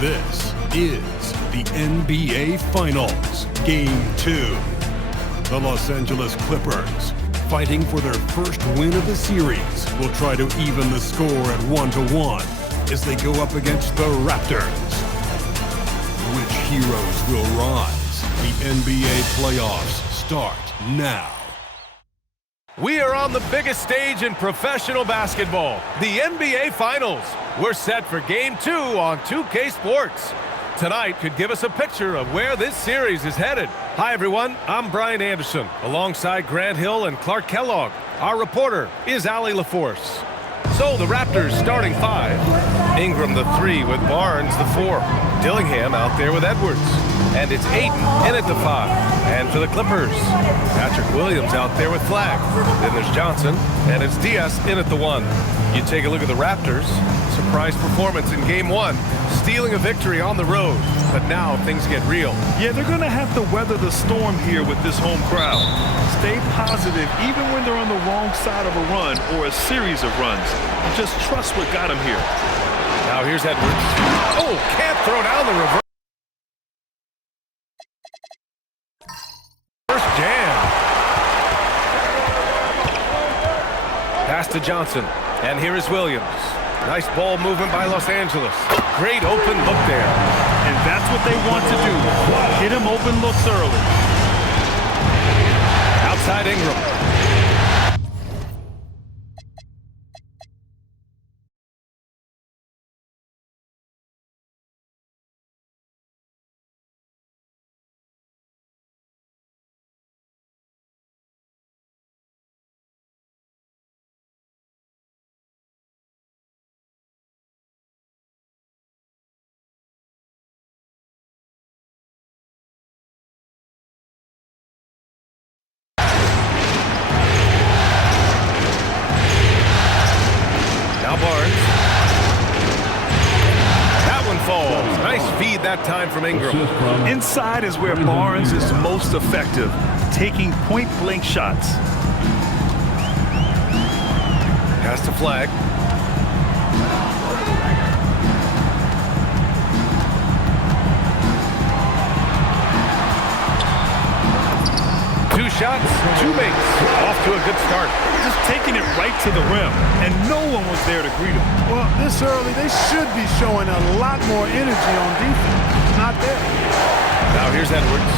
This is the NBA Finals, Game 2. The Los Angeles Clippers, fighting for their first win of the series, will try to even the score at 1-1 as they go up against the Raptors. Which heroes will rise? The NBA playoffs start now. We are on the biggest stage in professional basketball, the NBA Finals. We're set for Game 2 on 2K Sports. Tonight could give us a picture of where this series is headed. Hi, everyone. I'm Brian Anderson, alongside Grant Hill and Clark Kellogg. Our reporter is Allie LaForce. So the Raptors starting 5. Ingram the 3 with Barnes the 4. Dillingham out there with Edwards. And it's Ayton in at the 5. And for the Clippers, Patrick Williams out there with Flagg. Then there's Johnson, and it's Diaz in at the 1. You take a look at the Raptors. Surprise performance in Game 1, stealing a victory on the road. But now things get real. Yeah, they're going to have to weather the storm here with this home crowd. Stay positive even when they're on the wrong side of a run or a series of runs. And just trust what got them here. Now here's Edwards. Oh, can't throw down the reverse. First jam. Pass to Johnson. And here is Williams. Nice ball movement by Los Angeles. Great open look there. And that's what they want to do. Get him open looks early. Outside Ingram. Now Barnes. That one falls. Nice feed that time from Ingram. Inside is where Barnes is most effective, taking point-blank shots. Pass to Flagg. Two shots, two makes. Off to a good start. Just taking it right to the rim, and no one was there to greet him. Well, this early, they should be showing a lot more energy on defense. It's not there. Now here's Edwards.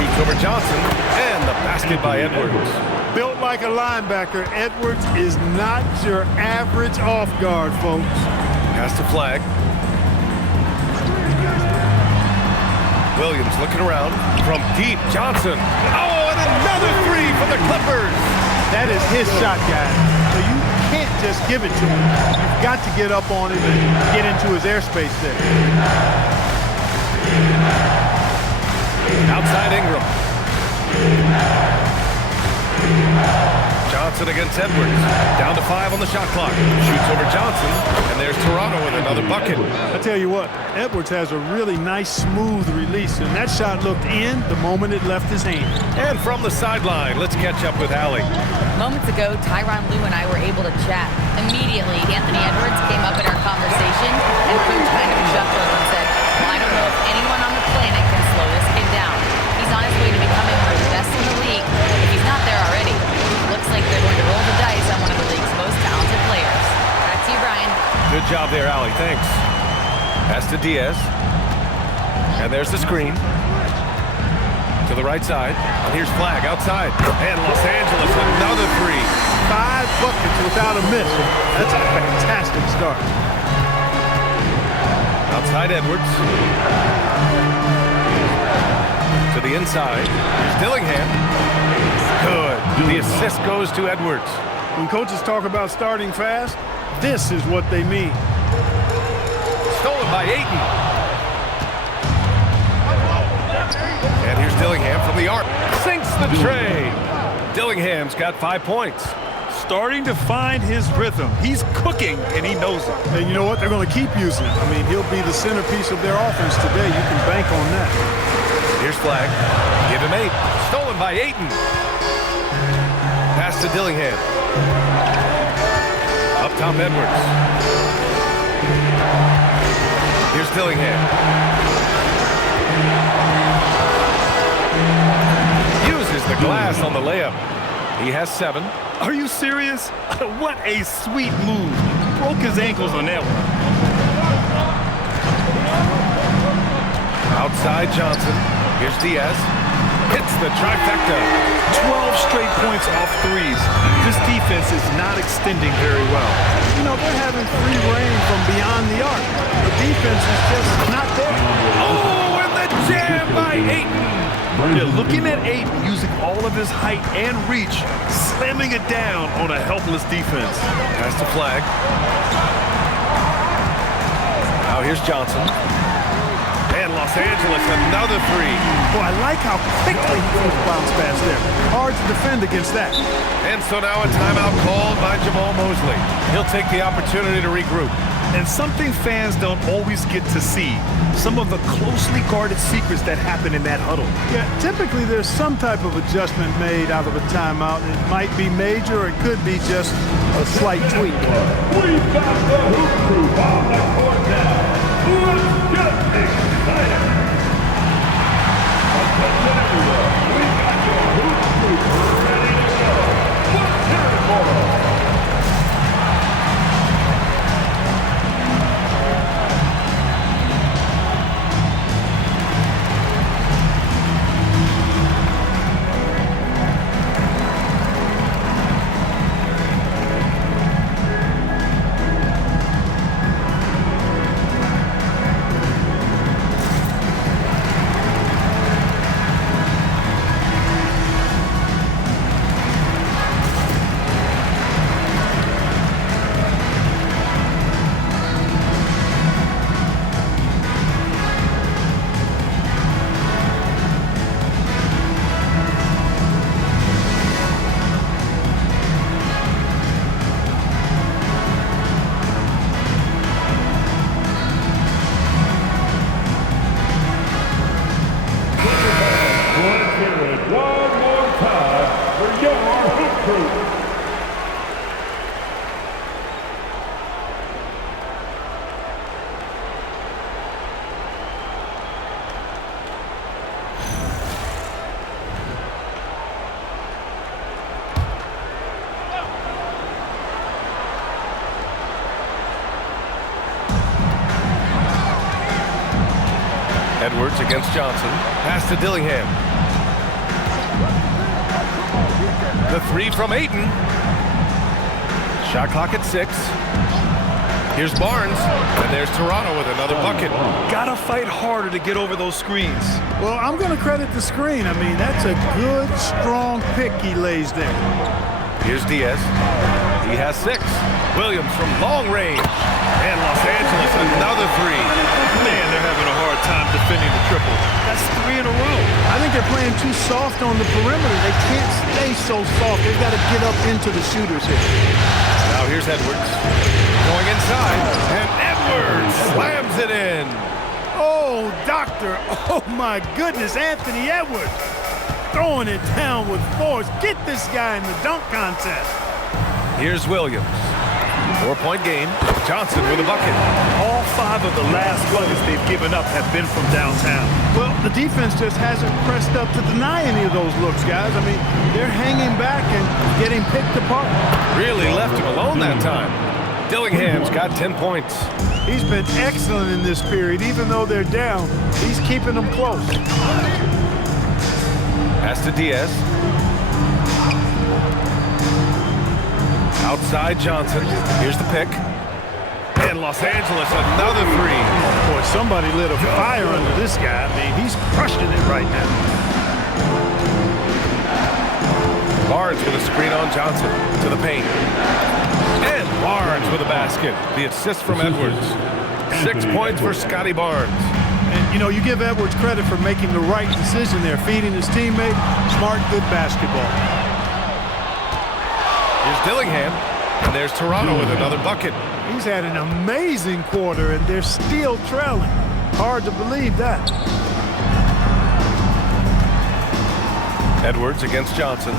Shoots over Johnson, and the basket by Edwards. Built like a linebacker, Edwards is not your average off guard, folks. Pass to Flagg. Williams looking around from deep. Johnson. Oh, and another 3 for the Clippers. That is his shot, guys. So you can't just give it to him. You've got to get up on him and get into his airspace there. Outside Ingram. Johnson against Edwards. Down to 5 on the shot clock. Shoots over Johnson, and there's Toronto with another bucket. I tell you what, Edwards has a really nice, smooth release, and that shot looked in the moment it left his hand. And from the sideline, let's catch up with Allie. Moments ago, Tyronn Lue and I were able to chat. Immediately, Anthony Edwards came up in our conversation, and Coach kind of chuckled and said, well, I don't know if anyone on the planet can slow this kid down. He's on his way to becoming one of the best in the league, if he's not there already. Looks like they're going to roll the dice on one of the league's most talented players. Back to you, Brian. Good job there, Allie. Thanks. Pass to Diaz. And there's the screen. To the right side. And here's Flagg outside. And Los Angeles, another 3. 5 buckets without a miss. That's a fantastic start. Outside Edwards. To the inside. Here's Dillingham. Good. The assist goes to Edwards. When coaches talk about starting fast, this is what they mean. Stolen by Ayton. And here's Dillingham from the arc. Sinks the tray. Dillingham's got 5 points. Starting to find his rhythm. He's cooking, and he knows it. And you know what? They're going to keep using him. I mean, he'll be the centerpiece of their offense today. You can bank on that. Here's Flagg. Give him 8. Stolen by Ayton. Pass to Dillingham. Up top, Edwards. Here's Dillingham. Uses the glass on the layup. He has 7. Are you serious? What a sweet move. Broke his ankles on that one. Outside Johnson. Here's Diaz. Hits the trifecta. 12 straight points off threes. This defense is not extending very well. You know, they're having free reign from beyond the arc. The defense is just not there. Oh, and the jam by Ayton. Yeah, looking at Ayton using all of his height and reach, slamming it down on a helpless defense. Pass the flag. Now here's Johnson. And Los Angeles, another 3. Boy, I like how quickly he threw the bounce pass there. Hard to defend against that. And so now a timeout called by Jamal Mosley. He'll take the opportunity to regroup. And something fans don't always get to see, some of the closely guarded secrets that happen in that huddle. Yeah, typically there's some type of adjustment made out of a timeout. It might be major or it could be just a slight tweak. We've got the Hoop Crew on the court now. Let's get excited. Attention everyone, we've got your Hoop Crew ready to go. Let's hear it for them. Edwards against Johnson. Pass to Dillingham. The 3 from Ayton. Shot clock at 6. Here's Barnes, and there's Toronto with another bucket. Gotta fight harder to get over those screens. Well, I'm going to credit the screen. I mean, that's a good, strong pick he lays there. Here's Diaz. He has 6. Williams from long range. And Los Angeles, another 3. Man, they're having a hard time defending the triple. That's 3 in a row. I think they're playing too soft on the perimeter. They can't stay so soft. They've got to get up into the shooters here. Now here's Edwards. Going inside. And Edwards slams it in. Oh, doctor. Oh, my goodness. Anthony Edwards throwing it down with force. Get this guy in the dunk contest. Here's Williams. 4-point game. Johnson with a bucket. All 5 of the last buckets they've given up have been from downtown. Well, the defense just hasn't pressed up to deny any of those looks, guys. I mean, they're hanging back and getting picked apart. Really left him alone that time. Dillingham's got 10 points. He's been excellent in this period. Even though they're down, he's keeping them close. Pass to Diaz. Outside Johnson. Here's the pick. And Los Angeles, another 3. Boy, somebody lit a fire under this guy. I mean, he's crushing it right now. Barnes with a screen on Johnson to the paint. And Barnes with a basket. The assist from Edwards. 6 points for Scotty Barnes. And, you know, you give Edwards credit for making the right decision there, feeding his teammate. Smart, good basketball. Here's Dillingham. And there's Toronto with another bucket. He's had an amazing quarter, and they're still trailing. Hard to believe that. Edwards against Johnson.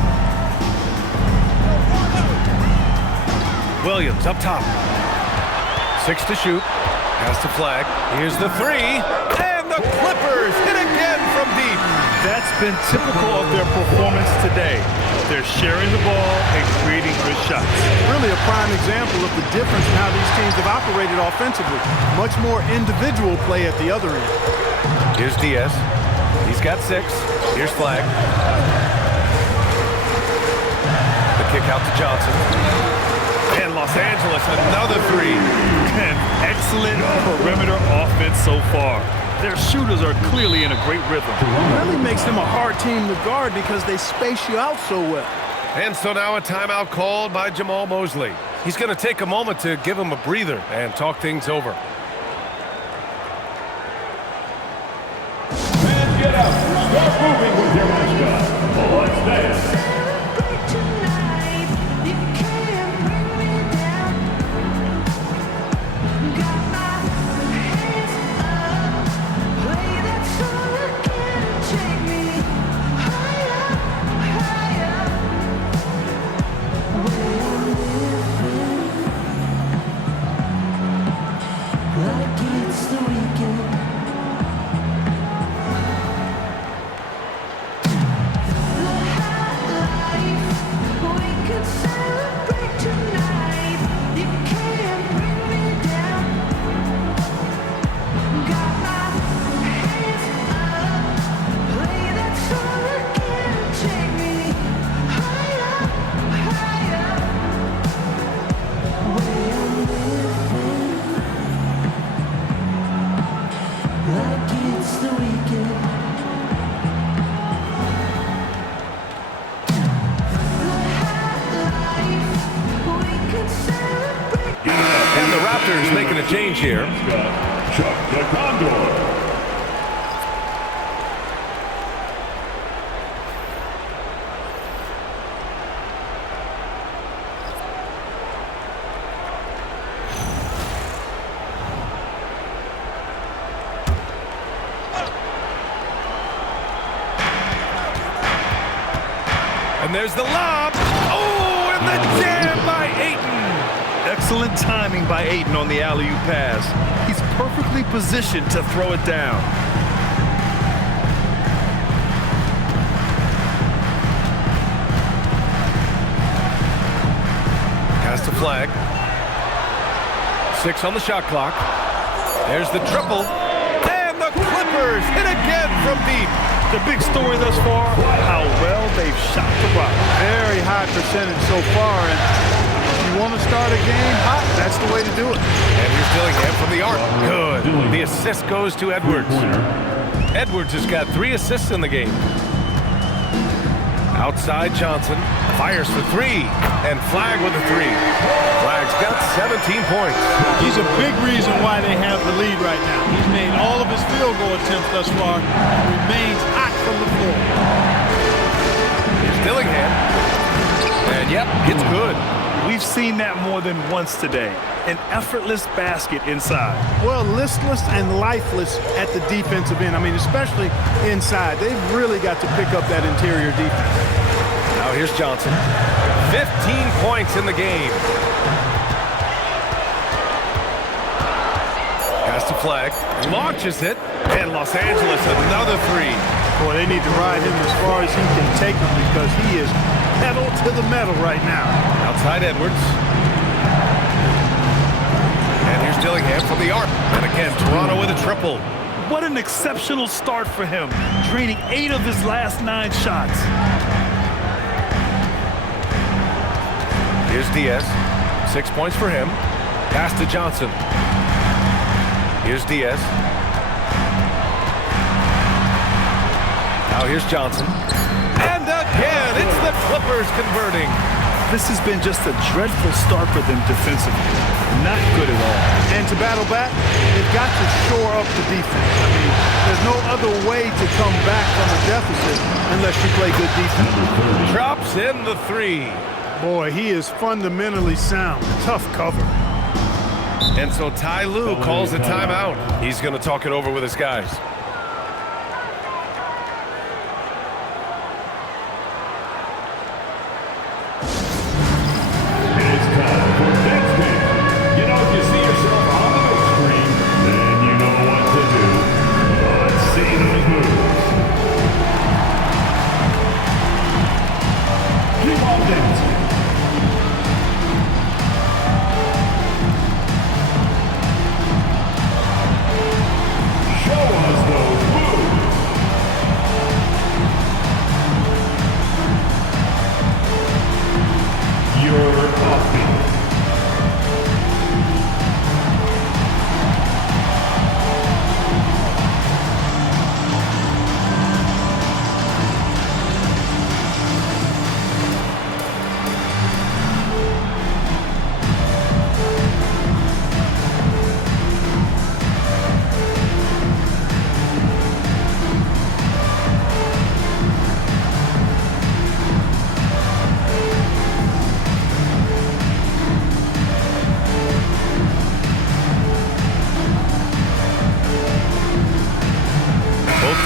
Williams up top. 6 to shoot. Pass to Flag. Here's the three. And the Clippers hit again from deep. That's been typical of their performance today. They're sharing the ball and creating good shots. Really a prime example of the difference in how these teams have operated offensively. Much more individual play at the other end. Here's Diaz. He's got 6. Here's Flag. The kick out to Johnson. And Los Angeles, another 3. And excellent perimeter offense so far. Their shooters are clearly in a great rhythm. It really makes them a hard team to guard because they space you out so well. And so now a timeout called by Jamal Mosley. He's going to take a moment to give him a breather and talk things over. And get out. Start moving with your mascot. Let's dance. Making a change here. Chuck the Condor. And there's the lob. Oh, and the jam by Ayton. Excellent timing by Ayton on the alley-oop pass. He's perfectly positioned to throw it down. Pass to Flag. 6 on the shot clock. There's the triple. And the Clippers hit again from deep. The big story thus far, how well they've shot the rock. Very high percentage so far, and if you want to start a game hot, that's the way to do it. And here's Dillingham from the arc. Good. The assist goes to Edwards. Edwards has got 3 assists in the game. Outside Johnson. Fires for 3. And Flag with a 3. Flag's got 17 points. He's a big reason why they have the lead right now. He's made all of his field goal attempts thus far and remains hot from the floor. Here's Dillingham. And yep, it's good. We've seen that more than once today. An effortless basket inside. Well, listless and lifeless at the defensive end. I mean, especially inside. They've really got to pick up that interior defense. Now here's Johnson. 15 points in the game. Pass to Flag. Launches it. And Los Angeles another 3. Boy, they need to ride him as far as he can take him because he is pedal to the metal right now. Outside Edwards. And here's Dillingham from the arc. And again, Toronto with a triple. What an exceptional start for him, draining 8 of his last 9 shots. Here's Diaz. 6 points for him. Pass to Johnson. Here's Diaz. Now here's Johnson. And again, it's the Clippers converting. This has been just a dreadful start for them defensively. Not good at all. And to battle back, they've got to shore up the defense. I mean, there's no other way to come back from a deficit unless you play good defense. Drops in the 3. Boy, he is fundamentally sound. Tough cover. And so Ty Lue calls a timeout. He's going to talk it over with his guys. It's time for Dance Game. You know, if you see yourself on the big screen,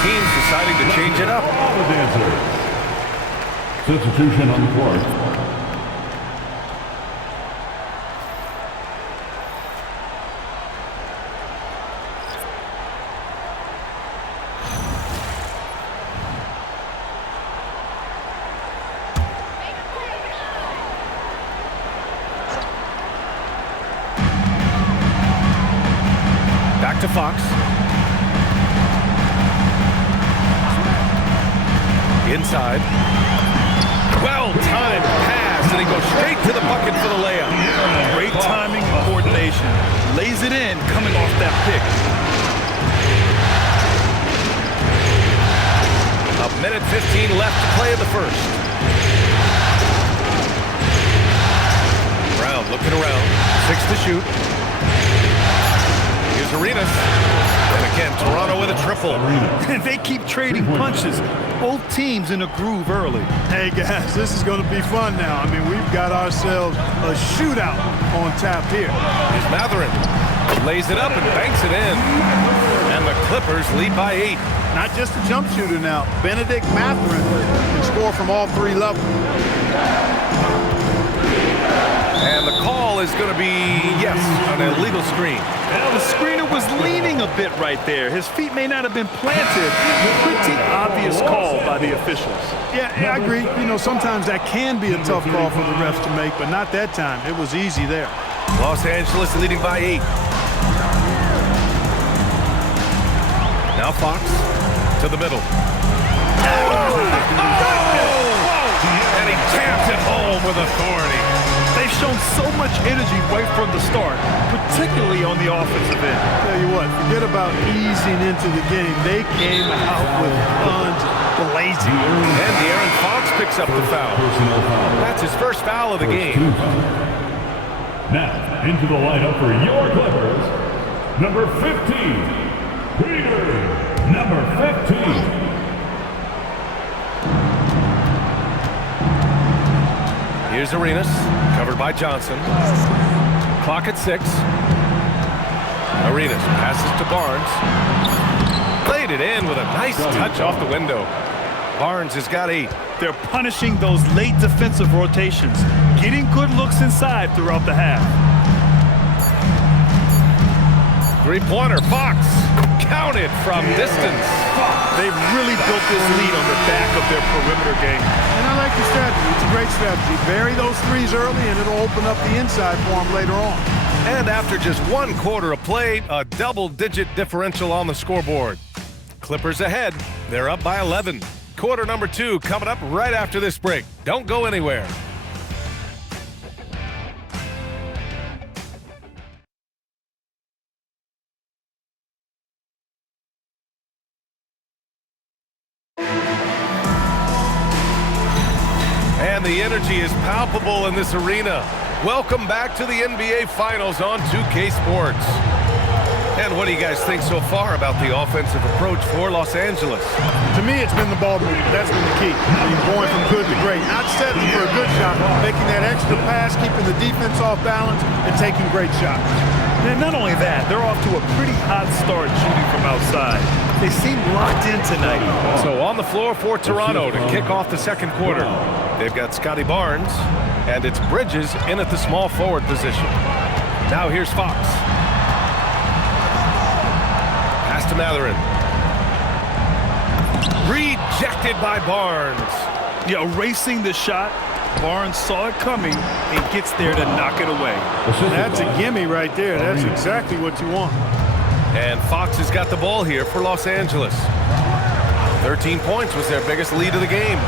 teams deciding to change it up. The dancers. Substitution on the court. Back to Fox. Inside. Well-timed pass, and he goes straight to the bucket for the layup. Great timing and coordination. Lays it in coming off that pick. A minute 15 left to play in the first. Brown looking around. 6 to shoot. Here's Arenas. And again, Toronto with a triple. They keep trading punches. Both teams in a groove early. Hey, guys, this is going to be fun now. I mean, we've got ourselves a shootout on tap here. Here's Mathurin. Lays it up and banks it in. And the Clippers lead by 8. Not just a jump shooter now. Benedict Mathurin can score from all 3 levels. And the call is going to be, yes, an illegal screen. Well, the screener was leaning a bit right there. His feet may not have been planted. Pretty obvious call by the officials. Yeah, I agree. You know, sometimes that can be a tough call for the refs to make, but not that time. It was easy there. Los Angeles leading by 8. Now Fox to the middle. And he taps it home with authority. They've shown so much energy right from the start, particularly on the offensive end. Tell you what, forget about easing into the game. They came out with guns blazing. And De'Aaron Fox picks up the foul. That's his first foul of the game. Now, into the lineup for your Clippers, number 15, Peter, number 15. Here's Arenas, covered by Johnson. Clock at 6. Arenas passes to Barnes. Played it in with a nice touch off the window. Barnes has got 8. They're punishing those late defensive rotations, getting good looks inside throughout the half. Three-pointer, Fox, counted from distance. They've really built this lead on the back of their perimeter game. And I like the strategy. It's a great strategy. Bury those threes early, and it'll open up the inside for them later on. And after just 1 quarter of play, a double-digit differential on the scoreboard. Clippers ahead. They're up by 11. Quarter number 2 coming up right after this break. Don't go anywhere. And the energy is palpable in this arena. Welcome back to the NBA Finals on 2K Sports. And what do you guys think so far about the offensive approach for Los Angeles? To me, it's been the ball movement. That's been the key. I mean, going from good to great. Not settling for a good shot, making that extra pass, keeping the defense off balance, and taking great shots. And not only that, they're off to a pretty hot start shooting from outside. They seem locked in tonight. So on the floor for Toronto to kick off the second quarter. They've got Scotty Barnes, and it's Bridges in at the small forward position. Now here's Fox. Pass to Mathurin. Rejected by Barnes. Yeah, erasing the shot. Barnes saw it coming and gets there to knock it away. That's a gimme right there. That's exactly what you want. And Fox has got the ball here for Los Angeles. 13 points was their biggest lead of the game.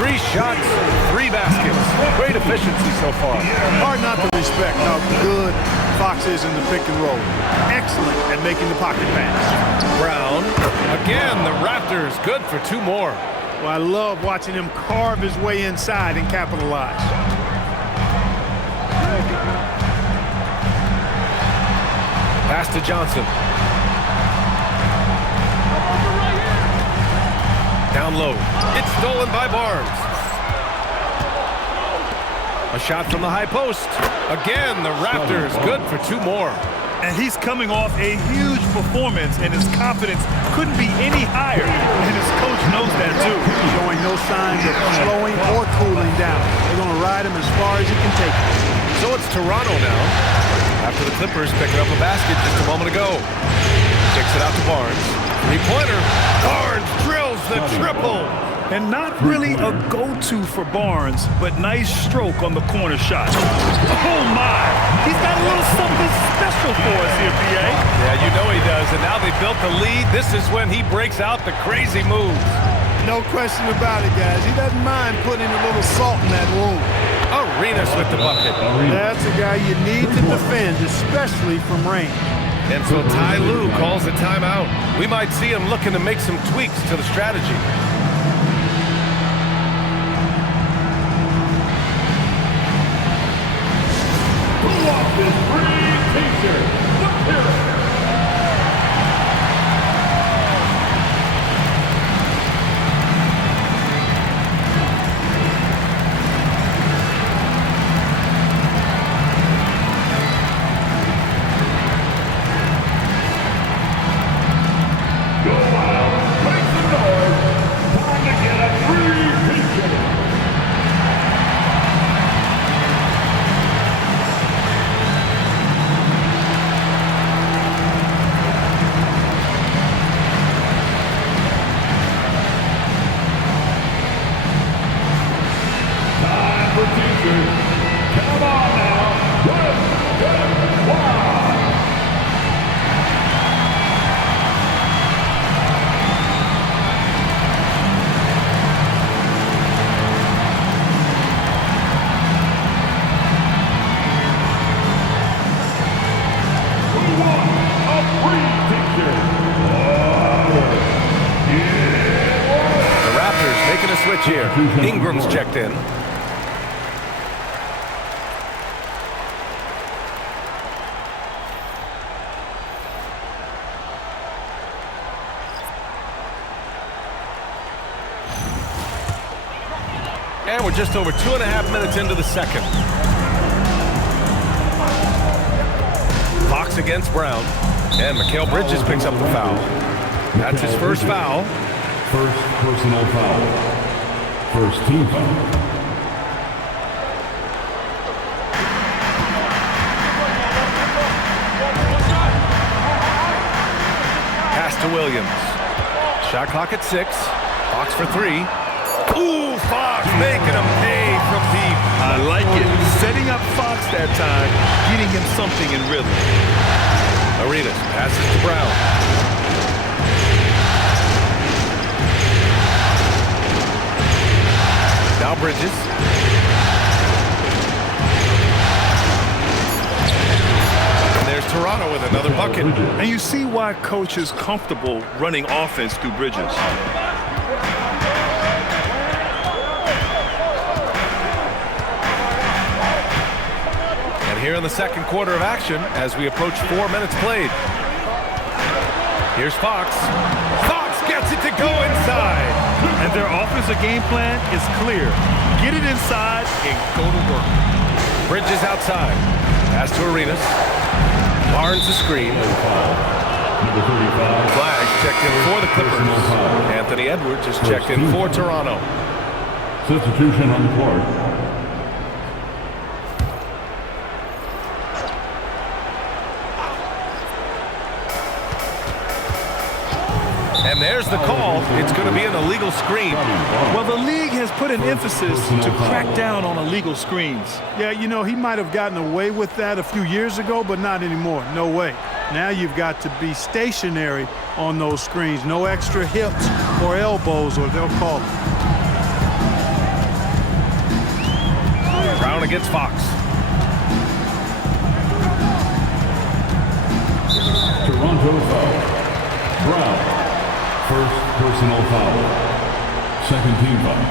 Three shots, 3 baskets. Great efficiency so far. Hard not to respect how good Fox is in the pick and roll. Excellent at making the pocket pass. Brown, again, the Raptors good for 2 more. Well, I love watching him carve his way inside and capitalize. Pass to Johnson. Down low. It's stolen by Barnes. A shot from the high post. Again, the Raptors good for 2 more. And he's coming off a huge performance, and his confidence couldn't be any higher. And his coach knows that, too. Showing no signs of slowing or cooling down. They're going to ride him as far as he can take him. So it's Toronto now. After the Clippers picking up a basket just a moment ago. Kicks it out to Barnes. 3-pointer. Barnes drills the triple. And not really a go-to for Barnes, but nice stroke on the corner shot. Oh, my. He's got a little something special for us here, PA. Yeah, you know he does. And now they built the lead. This is when he breaks out the crazy moves. No question about it, guys. He doesn't mind putting a little salt in that wound. Arenas with the bucket. That's a guy you need to defend, especially from range. And so Ty Lue calls a timeout. We might see him looking to make some tweaks to the strategy. This free t-shirt, MyCareer. Go out, make some noise. Time to get a free t-shirt. Come on now. 1, 2, 1. Who wants a free t-shirt? The Raptors making a switch here. Ingram's checked in. And we're just over 2.5 minutes into the second. Fox against Brown. And Mikal Bridges picks up the foul. That's his first foul. First personal foul. First team foul. Pass to Williams. Shot clock at 6. Fox for 3. Ooh, Fox making him pay from deep. I like it. Setting up Fox that time, getting him something in rhythm. Arenas passes to Brown. Now Bridges. And there's Toronto with another bucket. And you see why coach is comfortable running offense through Bridges. Here in the second quarter of action as we approach 4 minutes played. Here's Fox. Fox gets it to go inside. And their offensive game plan is clear. Get it inside and go to work. Bridges outside. Pass to Arenas. Barnes the screen. Flag checked in for the Clippers. Anthony Edwards is checked in for Toronto. Substitution on the court. And there's the call. It's going to be an illegal screen. Well, the league has put an emphasis to crack down on illegal screens. Yeah, you know, he might have gotten away with that a few years ago, but not anymore. No way. Now you've got to be stationary on those screens. No extra hips or elbows, or they'll call it. Brown against Fox. Toronto foul. Brown. First personal foul. Second team foul.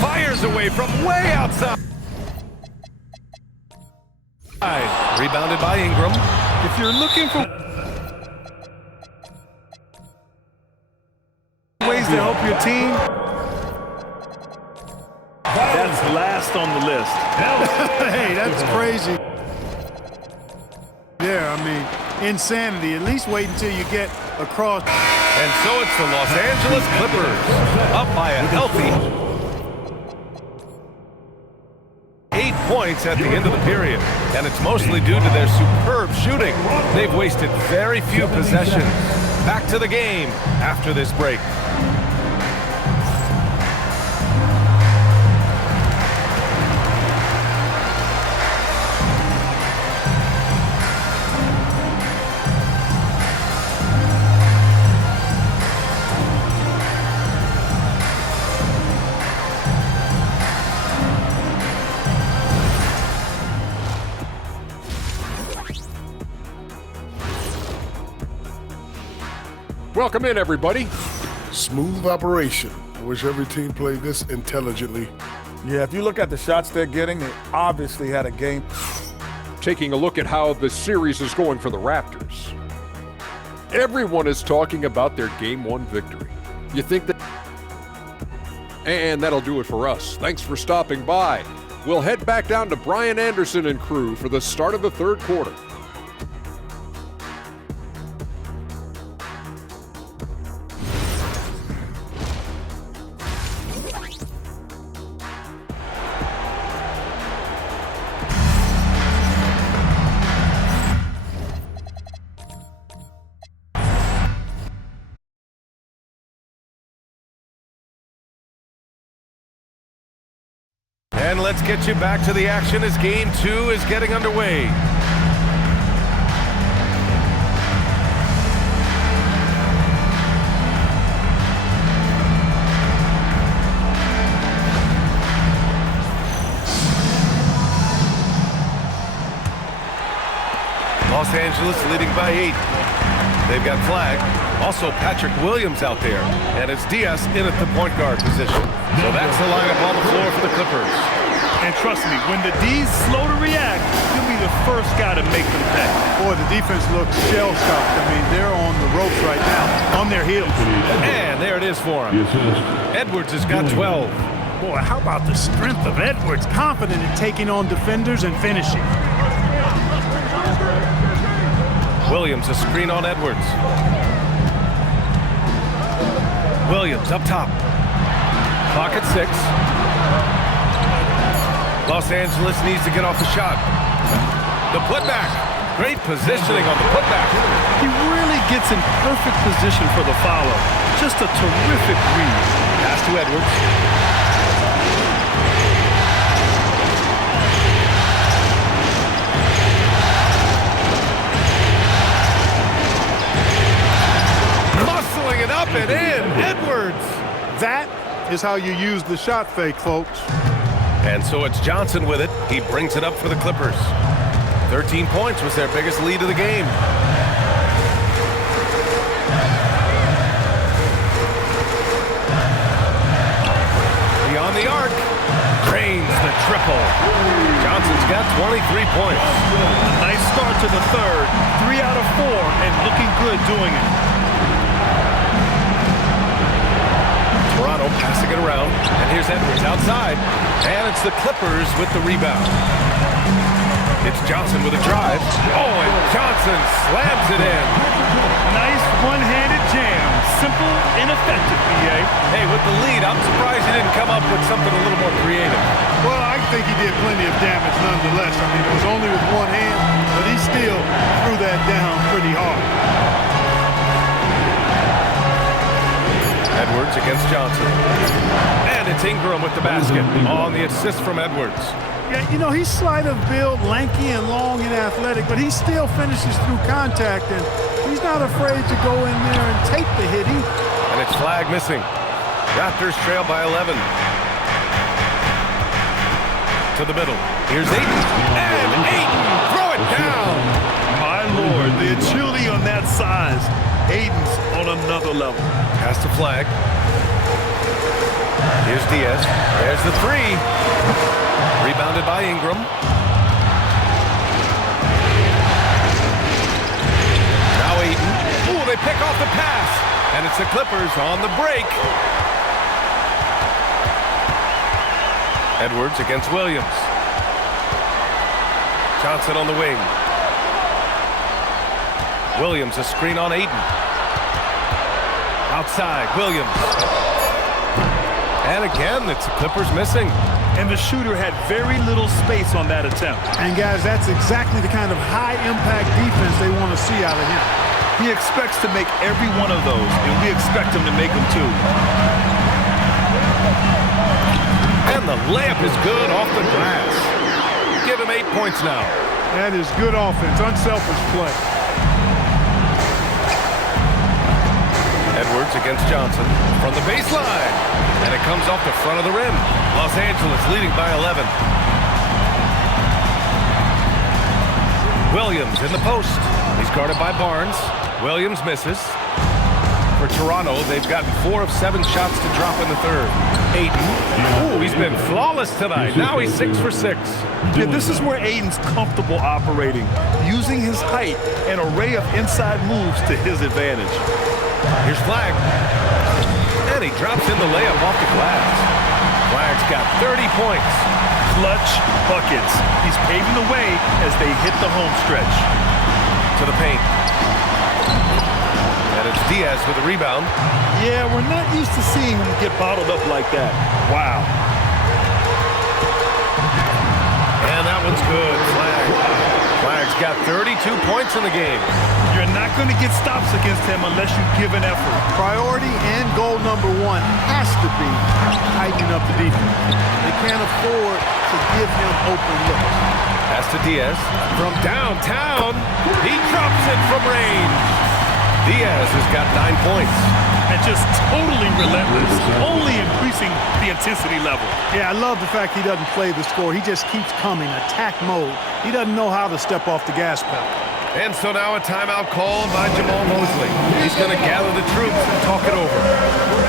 Fires away from way outside. Rebounded by Ingram. If you're looking for ways to help your team, That's last on the list. hey, that's crazy. Yeah, I mean, insanity. At least wait until you get across. And so it's the Los Angeles Clippers up by a healthy 8 points at the end of the period. And it's mostly due to their superb shooting. They've wasted very few possessions. Back to the game after this break. Welcome in, everybody. Smooth operation. I wish every team played this intelligently. Yeah, if you look at the shots they're getting, they obviously had a game. Taking a look at how the series is going for the Raptors. Everyone is talking about their Game 1 victory. You think that... And that'll do it for us. Thanks for stopping by. We'll head back down to Brian Anderson and crew for the start of the third quarter. And let's get you back to the action as Game 2 is getting underway. Los Angeles leading by 8. They've got Flag. Also Patrick Williams out there. And it's Diaz in at the point guard position. So that's the lineup on the floor for the Clippers. And trust me, when the D's slow to react, you'll be the first guy to make them pay. Boy, the defense looks shell-shocked. I mean, they're on the ropes right now, on their heels. And there it is for him. Edwards has got 12. Boy, how about the strength of Edwards? Confident in taking on defenders and finishing. Williams, a screen on Edwards. Williams up top. Clock at 6. Los Angeles needs to get off the shot. The putback. Great positioning on the putback. He really gets in perfect position for the follow. Just a terrific read. Pass to Edwards. Muscling it up and in. Edwards. That is how you use the shot fake, folks. And so it's Johnson with it. He brings it up for the Clippers. 13 points was their biggest lead of the game. Beyond the arc. Drains the triple. Johnson's got 23 points. A nice start to the third. 3 out of 4 and looking good doing it. Toronto passing it around. And here's Edwards outside. And it's the Clippers with the rebound. It's Johnson with a drive. Oh, and Johnson slams it in. Nice one-handed jam. Simple and effective, BA. Hey, with the lead, I'm surprised he didn't come up with something a little more creative. Well, I think he did plenty of damage nonetheless. I mean, it was only with one hand, but he still threw that down pretty hard. Edwards against Johnson. And it's Ingram with the basket on the assist from Edwards. Yeah, you know, he's slight of build, lanky and long and athletic, but he still finishes through contact, and he's not afraid to go in there and take the hit. And it's Flag missing. Raptors trail by 11. To the middle. Here's Ayton. And Ayton! Throw it down! My Lord, the agility on that size. Ayton's on another level. Pass to Flag. Here's Diaz. There's the 3. Rebounded by Ingram. And it's the Clippers on the break. Edwards against Williams. Johnson on the wing. Williams, a screen on Ayton. Outside, Williams. And again, it's the Clippers missing. And the shooter had very little space on that attempt. And guys, that's exactly the kind of high-impact defense they want to see out of him. He expects to make every one of those, and we expect him to make them too. And the layup is good off the glass. Give him 8 points now. That is good offense, unselfish play. Edwards against Johnson from the baseline. And it comes off the front of the rim. Los Angeles leading by 11. Williams in the post. He's guarded by Barnes. Williams misses. For Toronto, they've gotten 4 of 7 shots to drop in the third. Ayton. Ooh, he's been flawless tonight. Now he's 6 for 6. Yeah, this is where Ayton's comfortable operating, using his height and array of inside moves to his advantage. Here's Flag. And he drops in the layup off the glass. Flag's got 30 points. Clutch buckets. He's paving the way as they hit the home stretch. To the paint. And it's Diaz with the rebound. Yeah, we're not used to seeing him get bottled up like that. Wow. And that one's good. Flag's got 32 points in the game. You're not going to get stops against him unless you give an effort. Priority and goal number 1 has to be tightening up the defense. They can't afford to give him open looks. Pass to Diaz from downtown. He drops it from range. Diaz has got 9 points. And just totally relentless, only increasing the intensity level. Yeah, I love the fact he doesn't play the score. He just keeps coming, attack mode. He doesn't know how to step off the gas pedal. And so now a timeout called by Jamal Mosley. He's going to gather the troops and talk it over.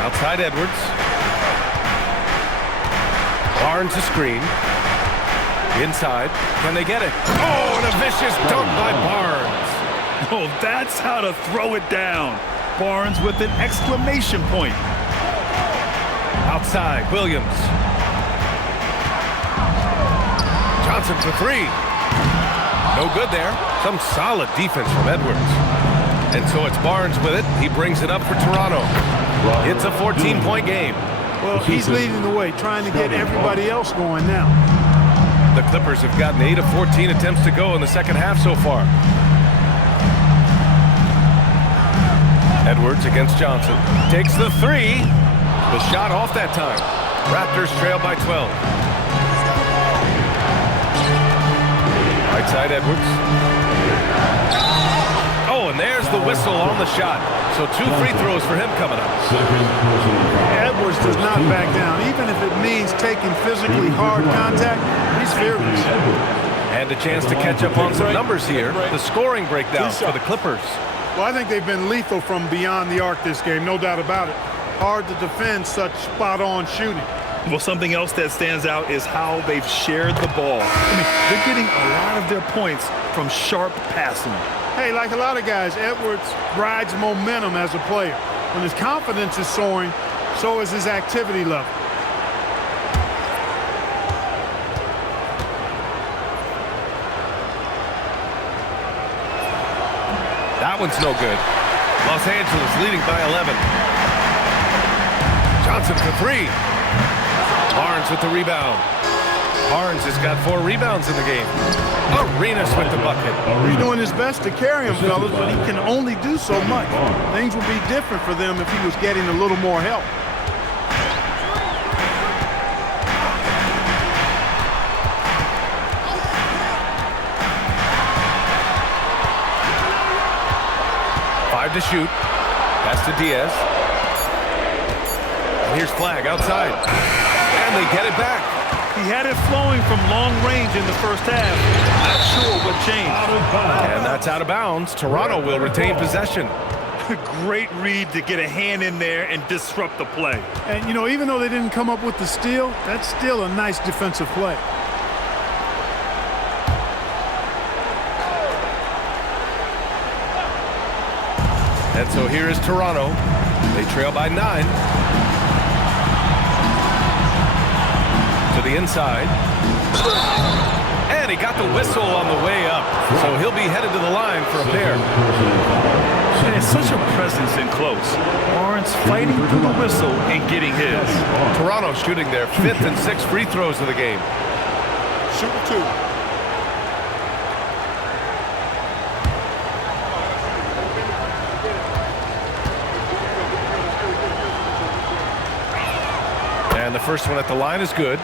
Outside Edwards. Barnes a screen. Inside. Can they get it? Oh, and a vicious dunk by Barnes. Oh, that's how to throw it down. Barnes with an exclamation point. Outside, Williams. Johnson for 3. No good there. Some solid defense from Edwards. And so it's Barnes with it. He brings it up for Toronto. It's a 14-point game. Well, he's leading the way, trying to get everybody else going now. The Clippers have gotten 8 of 14 attempts to go in the second half so far. Edwards against Johnson. Takes the 3. The shot off that time. Raptors trail by 12. Right side Edwards. Oh, and there's the whistle on the shot. So 2 free throws for him coming up. Edwards does not back down. Even if it means taking physically hard contact, he's fearless. And a chance to catch up on some numbers here. The scoring breakdown for the Clippers. Well, I think they've been lethal from beyond the arc this game, no doubt about it. Hard to defend such spot-on shooting. Well, something else that stands out is how they've shared the ball. I mean, they're getting a lot of their points from sharp passing. Hey, like a lot of guys, Edwards rides momentum as a player. When his confidence is soaring, so is his activity level. That one's no good. Los Angeles leading by 11. Johnson for three. Barnes with the rebound. Barnes has got 4 rebounds in the game. Arenas with the bucket. He's doing his best to carry him, fellas, but he can only do so much. Things would be different for them if he was getting a little more help. To shoot. Pass to Diaz. And here's Flag outside. And they get it back. He had it flowing from long range in the first half. Not sure what changed. And that's out of bounds. Toronto will retain possession. Great read to get a hand in there and disrupt the play. And, you know, even though they didn't come up with the steal, that's still a nice defensive play. And so here is Toronto. They trail by 9. To the inside. And he got the whistle on the way up. So he'll be headed to the line for a pair. And it's such a presence in close. Barnes fighting through the whistle and getting his. Toronto shooting their 5th and 6th free throws of the game. Shoot 2. And the first one at the line is good.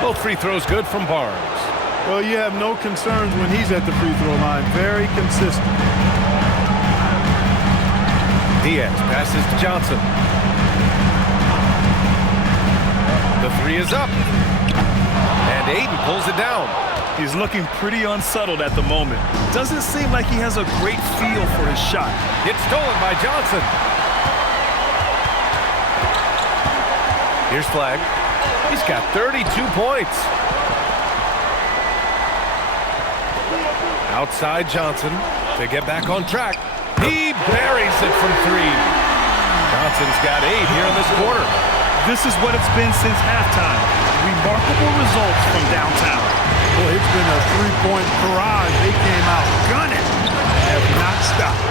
Both free throws good from Barnes. Well, you have no concerns when he's at the free throw line. Very consistent. Diaz passes to Johnson. The 3 is up. And Ayton pulls it down. He's looking pretty unsettled at the moment. Doesn't seem like he has a great feel for his shot. It's stolen by Johnson. Here's Flag. He's got 32 points. Outside Johnson to get back on track. He buries it from 3. Johnson's got 8 here in this quarter. This is what it's been since halftime. Remarkable results from downtown. Boy, it's been a 3-point barrage. They came out gunning. Have not stopped.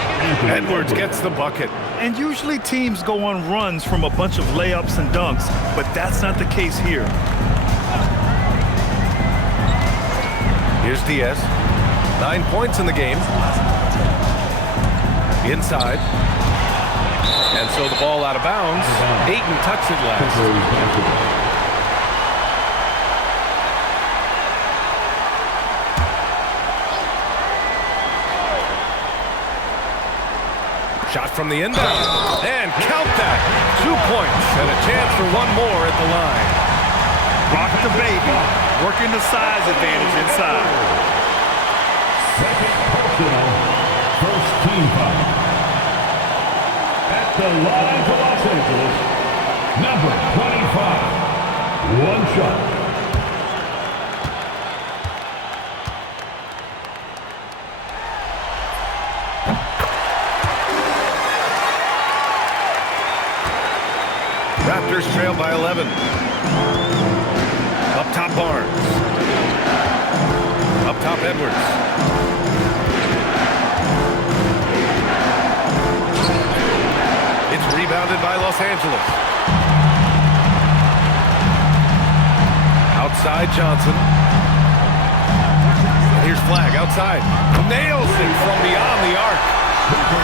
Edwards gets the bucket. And usually teams go on runs from a bunch of layups and dunks, but that's not the case here. Here's Diaz. 9 points in the game. Inside. And so the ball out of bounds. Ayton touched it last. Shot from the inbound. And count that. 2 points and a chance for one more at the line. Rock the baby. Working the size advantage inside. Second personal. First team foul. At the line for Los Angeles, number 25. One shot. Raptors trail by 11. Up top Barnes. Up top Edwards. It's rebounded by Los Angeles. Outside Johnson. Here's Flag outside. Nails it from beyond the arc.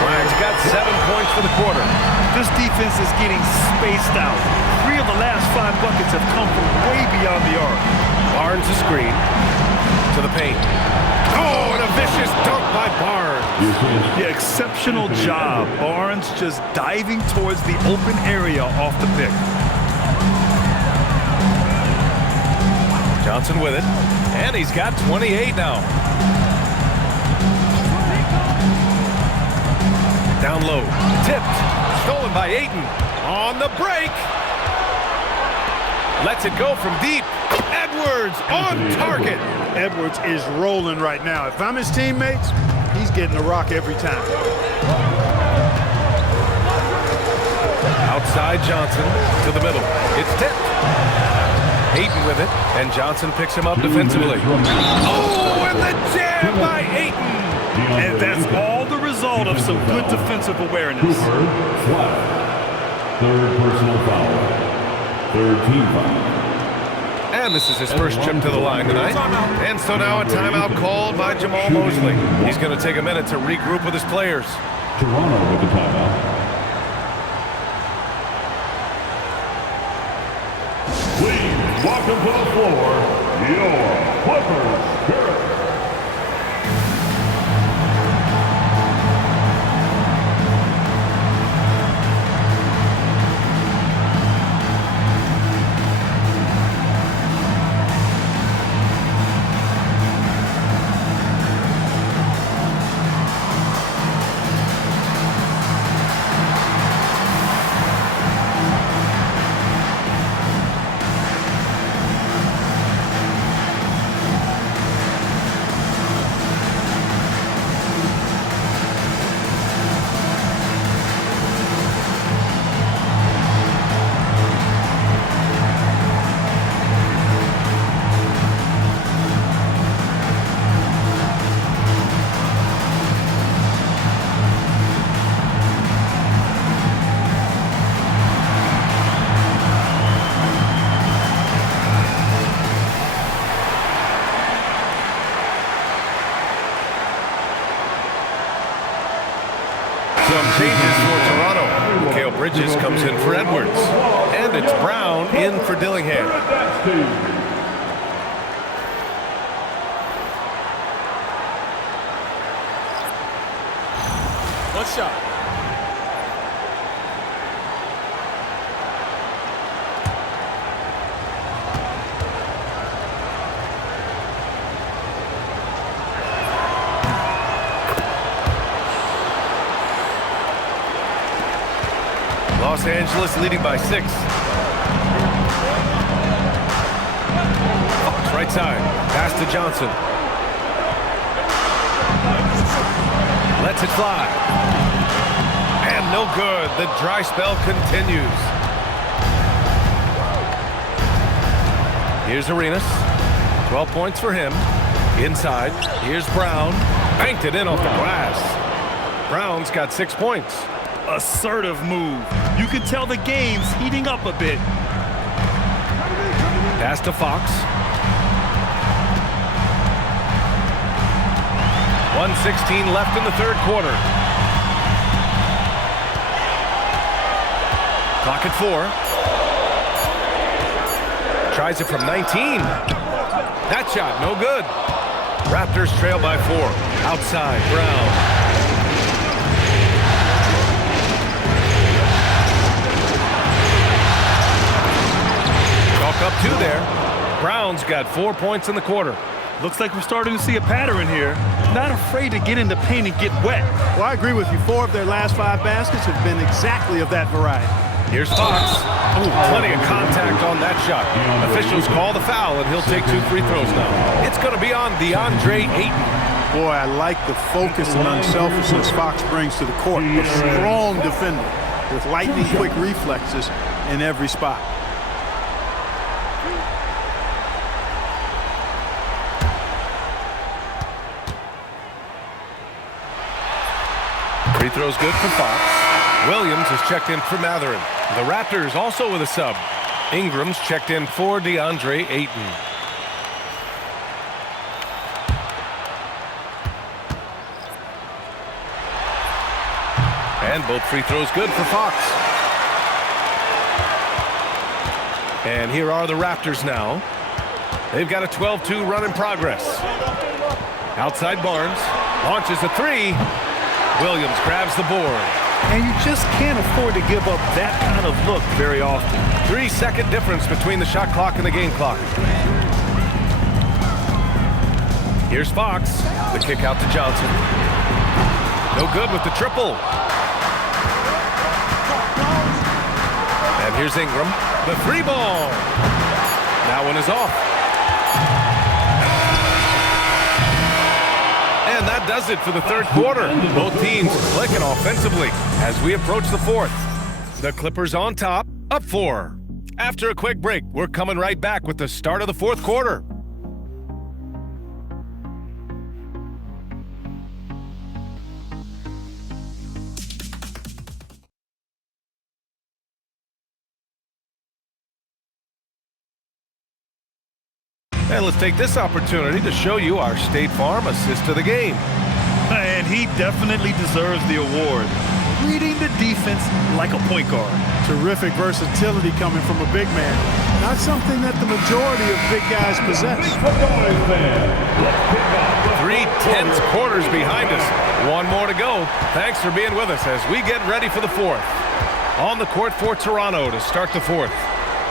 Flag's got 7 points for the quarter. This defense is getting spaced out. 3 of the last 5 buckets have come from way beyond the arc. Barnes a screen to the paint. Oh, and a vicious dunk by Barnes. Yeah, exceptional job. Barnes just diving towards the open area off the pick. Johnson with it, and he's got 28 now. Down low, tipped, stolen by Ayton. On the break. Lets it go from deep. Edwards on target. Edwards is rolling right now. If I'm his teammates, he's getting the rock every time. Outside Johnson to the middle. It's tipped. Ayton with it, and Johnson picks him up defensively. Oh, and the jam by Ayton. And that's all the result of some good defensive awareness. Third personal foul. Third team foul. And this is his first trip to the line tonight. And so now a timeout called by Jamal Mosley. He's going to take a minute to regroup with his players. Toronto with the timeout. Please welcome to the floor your Clippers Spirit. Changes for Toronto. Mikal Bridges comes in for Edwards. And it's Brown in for Dillingham. One shot. Los Angeles leading by 6. Fox right side. Pass to Johnson. Lets it fly. And no good. The dry spell continues. Here's Arenas. 12 points for him. Inside. Here's Brown. Banked it in off the glass. Brown's got 6 points. Assertive move. You can tell the game's heating up a bit. Pass to Fox. 1:16 left in the third quarter. Clock at 4. Tries it from 19. That shot, no good. Raptors trail by 4. Outside, Brown. Up 2 there. Brown's got 4 points in the quarter. Looks like we're starting to see a pattern here. Not afraid to get in the paint and get wet. Well, I agree with you. 4 of their last 5 baskets have been exactly of that variety. Here's Fox. Oh, plenty of contact on that shot. Officials call the foul, and he'll take 2 free throws now. It's going to be on DeAndre Ayton. Boy, I like the focus and unselfishness Fox brings to the court. A strong defender with lightning-quick reflexes in every spot. Free throw's good for Fox. Williams has checked in for Matherin. The Raptors also with a sub. Ingram's checked in for DeAndre Ayton. And both free throws good for Fox. And here are the Raptors now. They've got a 12-2 run in progress. Outside Barnes. Launches a three. Williams grabs the board. And you just can't afford to give up that kind of look very often. 3-second difference between the shot clock and the game clock. Here's Fox. The kick out to Johnson. No good with the triple. And here's Ingram. The three ball. That one is off. And that does it for the third quarter. Both teams clicking offensively as we approach the fourth. The Clippers on top, up 4. After a quick break, we're coming right back with the start of the fourth quarter. And let's take this opportunity to show you our State Farm assist of the game. And he definitely deserves the award. Reading the defense like a point guard. Terrific versatility coming from a big man. Not something that the majority of big guys possess. 3 tense quarters behind us. One more to go. Thanks for being with us as we get ready for the fourth. On the court for Toronto to start the fourth,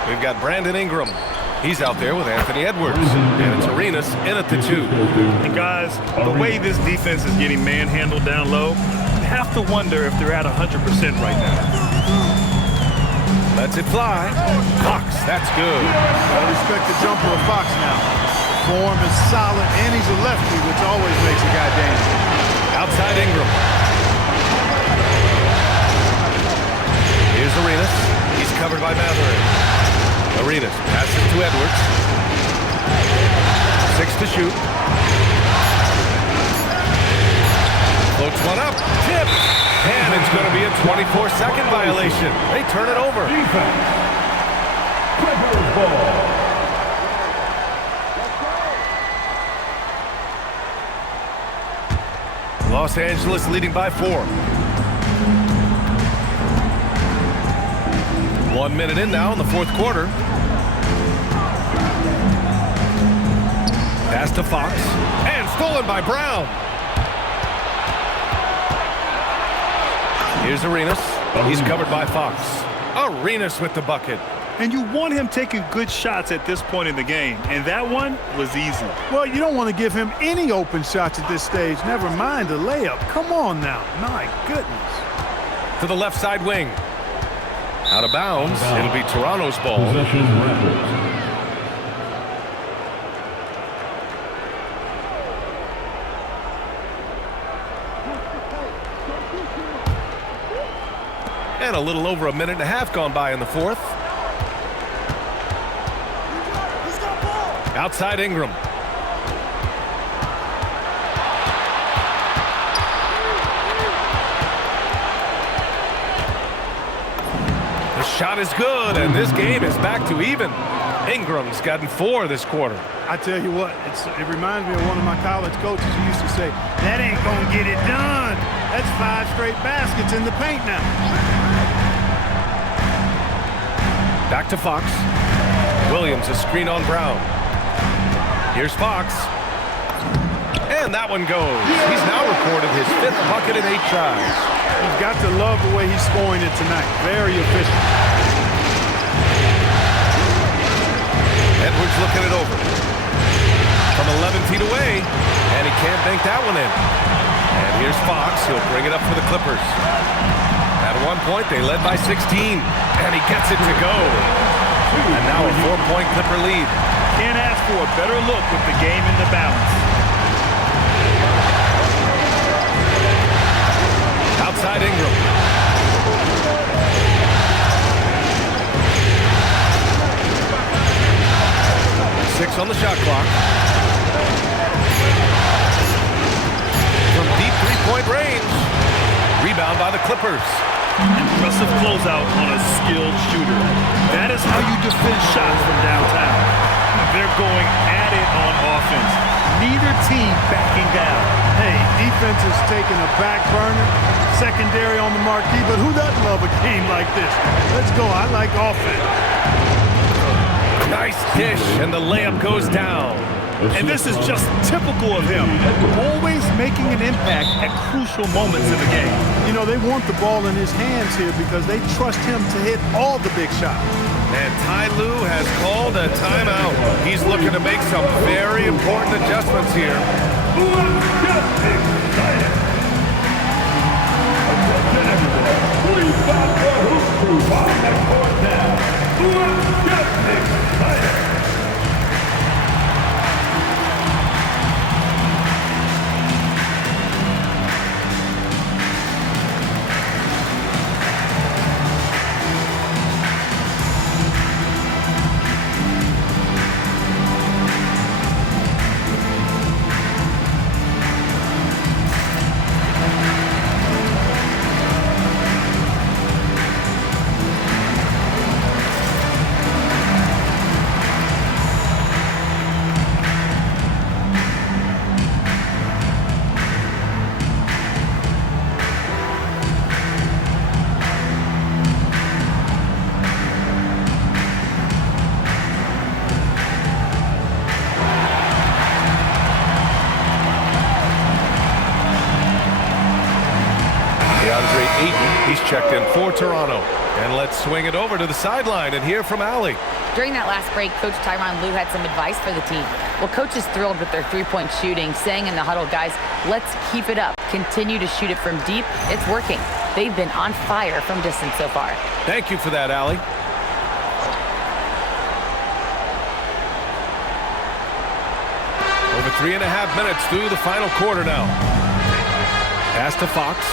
we've got Brandon Ingram. He's out there with Anthony Edwards, and it's Arenas in at the 2. And guys, the way this defense is getting manhandled down low, you have to wonder if they're at 100% right now. Lets it fly. Fox, that's good. I respect the jumper of Fox now. Form is solid, and he's a lefty, which always makes a guy dangerous. Outside Ingram. Here's Arenas. He's covered by Matherin. Arenas passes to Edwards. 6 to shoot. Floats one up. Tip. And it's going to be a 24-second violation. They turn it over. Clippers ball. Los Angeles leading by 4. 1 minute in now in the fourth quarter. Pass to Fox. And stolen by Brown. Here's Arenas. He's covered by Fox. Arenas with the bucket. And you want him taking good shots at this point in the game. And that one was easy. Well, you don't want to give him any open shots at this stage. Never mind a layup. Come on now. My goodness. To the left side wing. Out of bounds. It'll be Toronto's ball. Possession Raptors. And a little over a minute and a half gone by in the fourth. Outside Ingram. The shot is good, and this game is back to even. Ingram's gotten 4 this quarter. I tell you what, it reminds me of one of my college coaches who used to say, that ain't going to get it done. That's 5 straight baskets in the paint now. Back to Fox. Williams, a screen on Brown. Here's Fox. And that one goes. He's now recorded his 5th bucket in 8 tries. You've got to love the way he's scoring it tonight. Very efficient. Edwards looking it over. From 11 feet away. And he can't bank that one in. And here's Fox. He'll bring it up for the Clippers. At one point, they led by 16. And he gets it to go. And now a 4-point Clipper lead. Can't ask for a better look with the game in the balance. Outside Ingram. 6 on the shot clock. From deep 3-point range. Rebound by the Clippers. Impressive closeout on a skilled shooter. That is how you defend shots from downtown. They're going at it on offense. Neither team backing down. Hey, defense is taking a back burner. Secondary on the marquee, but who doesn't love a game like this? Let's go. I like offense. Nice dish, and the layup goes down. And this is just typical of him, always making an impact at crucial moments in the game. You know, they want the ball in his hands here because they trust him to hit all the big shots. And Ty Lue has called a timeout. He's looking to make some very important adjustments here. Please stop the hoop crew on the court now. Let's get excited. He's checked in for Toronto. And let's swing it over to the sideline and hear from Allie. During that last break, Coach Tyronn Lue had some advice for the team. Well, Coach is thrilled with their three-point shooting, saying in the huddle, guys, let's keep it up. Continue to shoot it from deep. It's working. They've been on fire from distance so far. Thank you for that, Allie. Over 3.5 minutes through the final quarter now. Pass to Fox.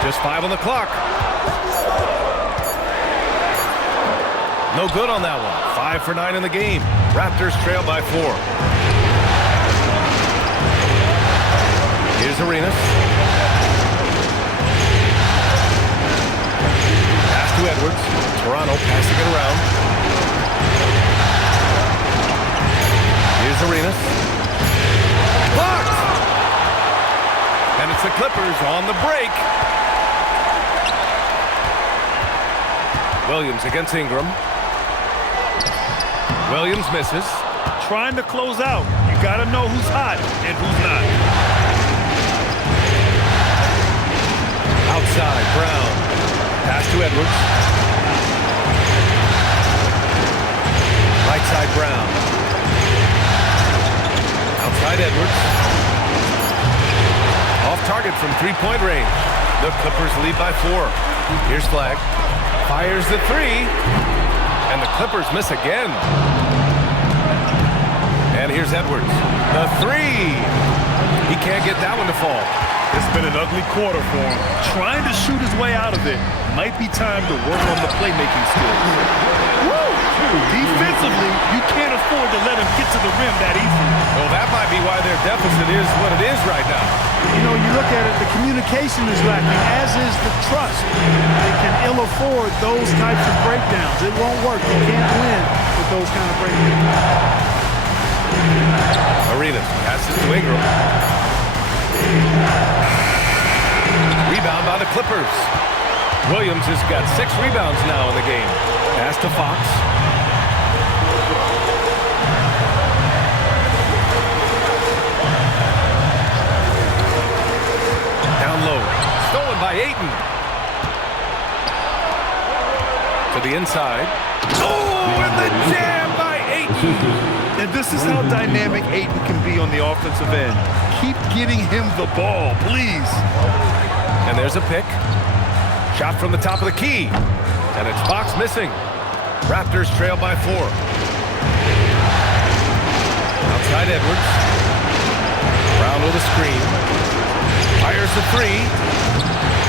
Just 5 on the clock. No good on that one. 5 for 9 in the game. Raptors trail by 4. Here's Arenas. Pass to Edwards. Toronto passing it around. Here's Arenas. Blocked! And it's the Clippers on the break. Williams against Ingram. Williams misses. Trying to close out. You got to know who's hot and who's not. Outside, Brown. Pass to Edwards. Right side, Brown. Outside, Edwards. Off target from three-point range. The Clippers lead by 4. Here's Flag. Fires the 3. And the Clippers miss again. And here's Edwards. The 3. He can't get that one to fall. It's been an ugly quarter for him. Trying to shoot his way out of it. Might be time to work on the playmaking skills. Woo! Defensively, you can't afford to let him get to the rim that easily. Well, that might be why their deficit is what it is right now. You know, you look at it, the communication is lacking, as is the trust. They can ill afford those types of breakdowns. It won't work. You can't win with those kind of breakdowns. Arenas passes to Ingram. Rebound by the Clippers. Williams has got 6 rebounds now in the game. Pass to Fox. Down low. Stolen by Ayton. To the inside. Oh, and the jam by Ayton. And this is how dynamic Ayton can be on the offensive end. Keep getting him the ball, please. And there's a pick. Shot from the top of the key. And it's Fox missing. Raptors trail by 4. Outside Edwards. Brown with a screen. Fires the 3.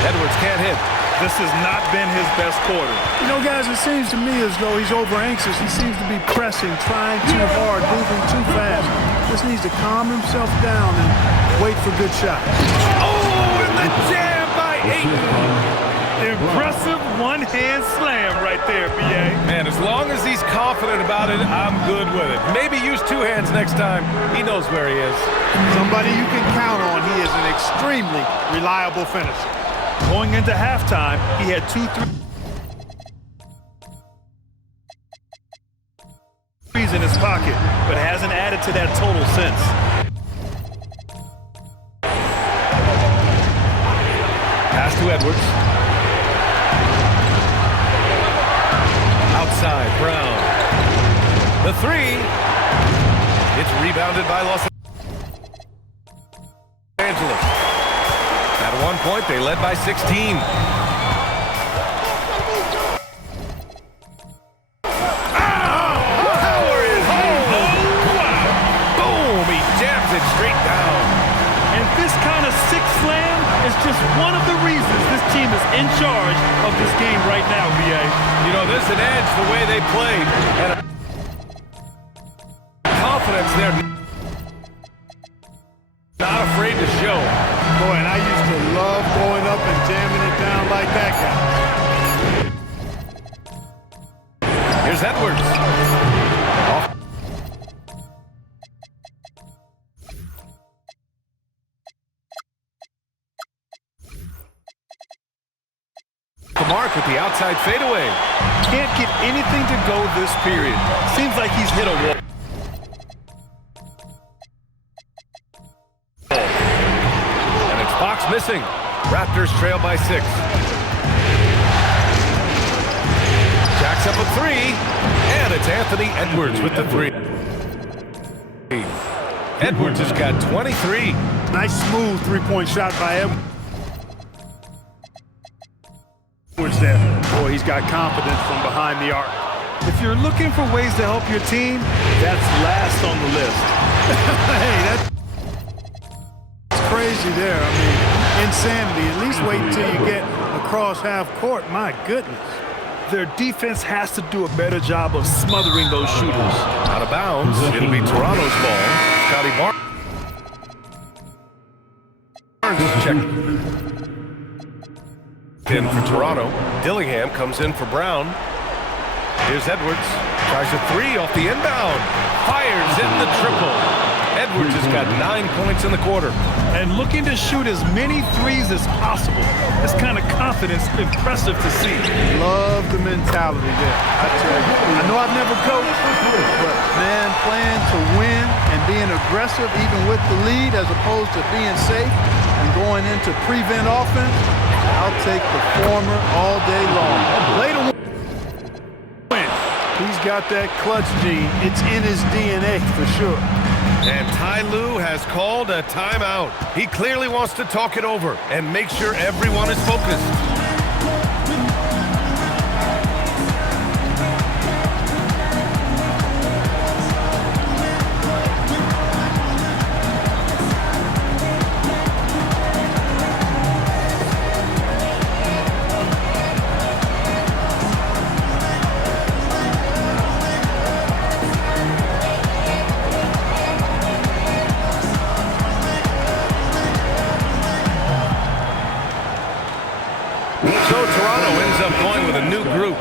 Edwards can't hit. This has not been his best quarter. You know, guys, it seems to me as though he's over-anxious. He seems to be pressing, trying too hard, moving too fast. Just needs to calm himself down and wait for good shots. Oh, and the jam by Ayton. Impressive one-hand slam right there, B.A. Man, as long as he's confident about it, I'm good with it. Maybe use 2 hands next time. He knows where he is. Somebody you can count on. He is an extremely reliable finisher. Going into halftime, he had 2 3. change in his pocket, but hasn't added to that total since. Pass to Edwards. Outside, Brown. The three. It's rebounded by Los Angeles. At one point, they led by 16. Howard is home. Boom! He jams it straight down. And this kind of sick slam is just one of the reasons this team is in charge of this game right now, BA. You know, there's an edge the way they played. And confidence there. Not afraid to show. Boy, and I used to love going up and jamming it down like that guy. Here's Edwards. Off. The mark with the outside fadeaway. Can't get anything to go this period. Seems like he's hit a wall. And it's Fox missing. Raptors trail by 6. Jacks up a three. And it's Anthony Edwards with the three. Edwards has got 23. Nice smooth three-point shot by Edwards there. Boy, he's got confidence from behind the arc. If you're looking for ways to help your team, that's last on the list. Hey, that's crazy there. I mean, insanity. At least wait until you get across half court. My goodness. Their defense has to do a better job of smothering those shooters. Out of bounds. It'll be Toronto's ball. Scotty Barnes check. In for Toronto. Dillingham comes in for Brown. Here's Edwards. Tries a three off the inbound. Fires in the triple. Edwards has got 9 points in the quarter. And looking to shoot as many threes as possible. This kind of confidence, impressive to see. Love the mentality there, I tell you. I know I've never coached, but man, playing to win and being aggressive even with the lead as opposed to being safe and going into prevent offense, I'll take the former all day long. Play to win. He's got that clutch gene. It's in his DNA for sure. And Ty Lue has called a timeout. He clearly wants to talk it over and make sure everyone is focused. So Toronto ends up going with a new group.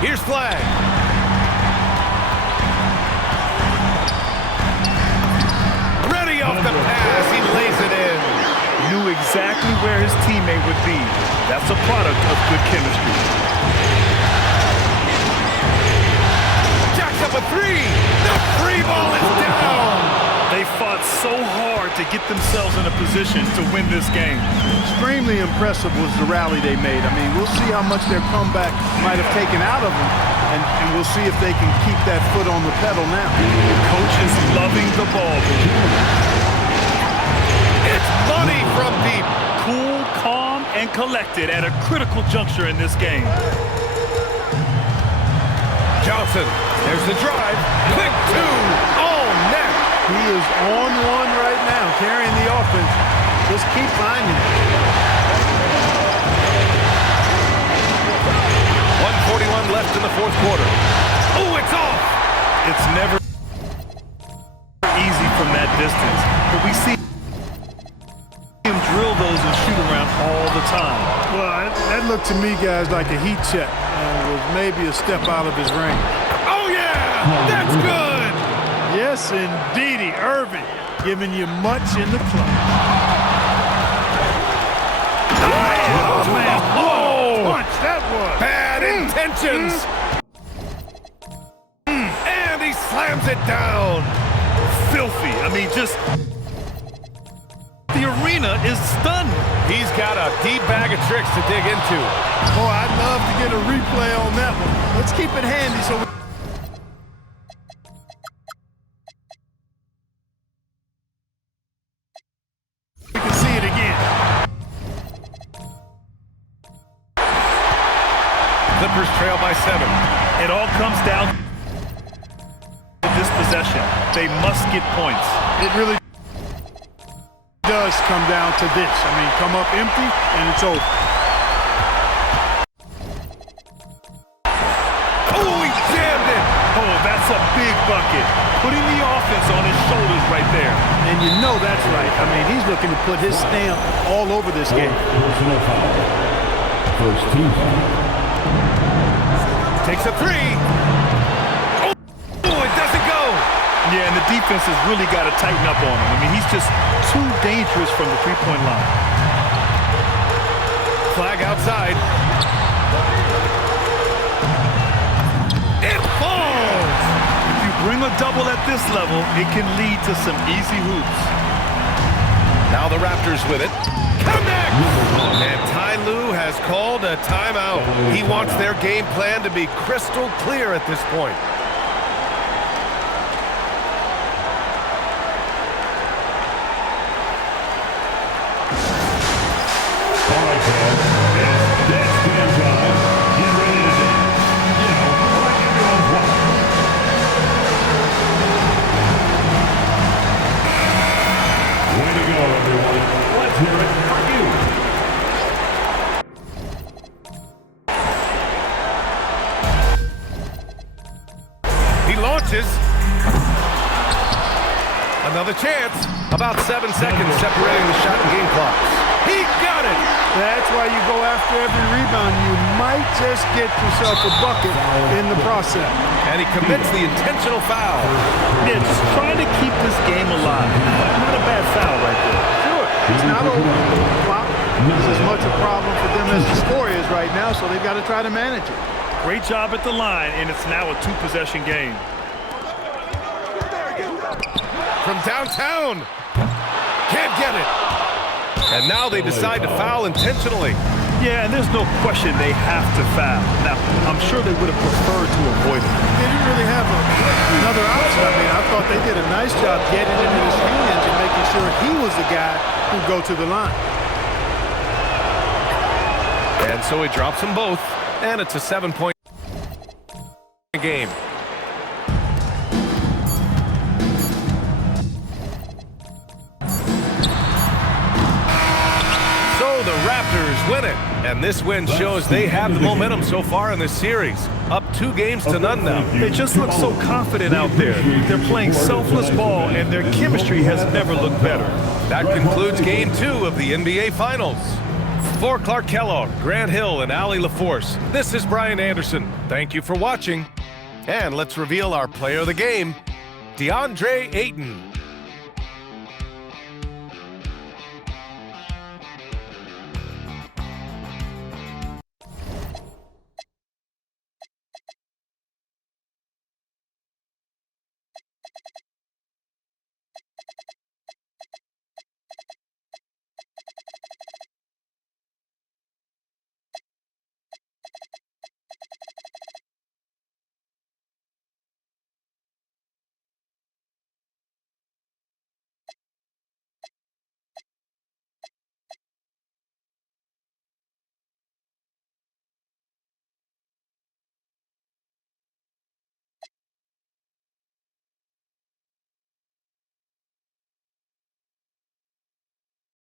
Here's Flag. Off the pass, he lays it in. Knew exactly where his teammate would be. That's a product of good chemistry. Jacks up a three. The free ball is down. They fought so hard to get themselves in a position to win this game. Extremely impressive was the rally they made. I mean, we'll see how much their comeback might have taken out of them, and we'll see if they can keep that foot on the pedal now. The coach is loving the ball. It's money from deep. Cool, calm, and collected at a critical juncture in this game. Johnson, there's the drive. Quick two. Oh, net. He is on one right now, carrying the offense. Just keep finding it. 1:41 left in the fourth quarter. Oh, it's off. It's never easy from that distance, but we see and shoot around all the time. Well, that looked to me, guys, like a heat check. And was maybe a step out of his range. Oh, yeah! That's good! Yes, indeedy. Irving giving you much in the club. Oh, man! Oh! Punch, that was. Bad intentions! And he slams it down! Filthy. I mean, just... The arena is stunned. He's got a deep bag of tricks to dig into. Boy, I'd love to get a replay on that one. Let's keep it handy so we can see it again. Clippers trail by 7. It all comes down to this possession. They must get points. It really does come down to this. I mean, come up empty and it's over. Oh, he jammed it! Oh, that's a big bucket. Putting the offense on his shoulders right there. And you know that's right. I mean, he's looking to put his stamp all over this game. Personal foul. First team foul. Takes a 3. Oh, it doesn't go! Yeah, and the defense has really got to tighten up on him. I mean, he's just too dangerous from the three-point line. Flag outside. It falls! If you bring a double at this level, it can lead to some easy hoops. Now the Raptors with it. Connect! And Ty Lue has called a timeout. He wants their game plan to be crystal clear at this point. All right, guys. It's dance jam time. Get ready to dance. You know, like everyone's watching. Way to go, everyone. Let's hear it for you. He launches. Another chance. About 7 seconds separating the shot and game clocks. He got it! That's why you go after every rebound. You might just get yourself a bucket in the process. And he commits the intentional foul. Yeah, just trying to keep this game alive. Not a bad foul right there. Sure. It's not over. Clock is as much a problem for them as the score is right now, so they've got to try to manage it. Great job at the line, and it's now a two-possession game. From downtown. Can't get it. And now they decide to foul intentionally. Yeah, and there's no question they have to foul. Now, I'm sure they would have preferred to avoid it. They didn't really have another option. I mean, I thought they did a nice job getting it in his hands and making sure he was the guy who'd go to the line. And so he drops them both, and it's a 7-point game. So the Raptors win it, and this win shows they have the momentum so far in this series. Up 2 games to none now. They just look so confident out there. They're playing selfless ball, and their chemistry has never looked better. That concludes Game 2 of the NBA Finals. For Clark Kellogg, Grant Hill, and Allie LaForce, this is Brian Anderson. Thank you for watching. And let's reveal our player of the game, DeAndre Ayton.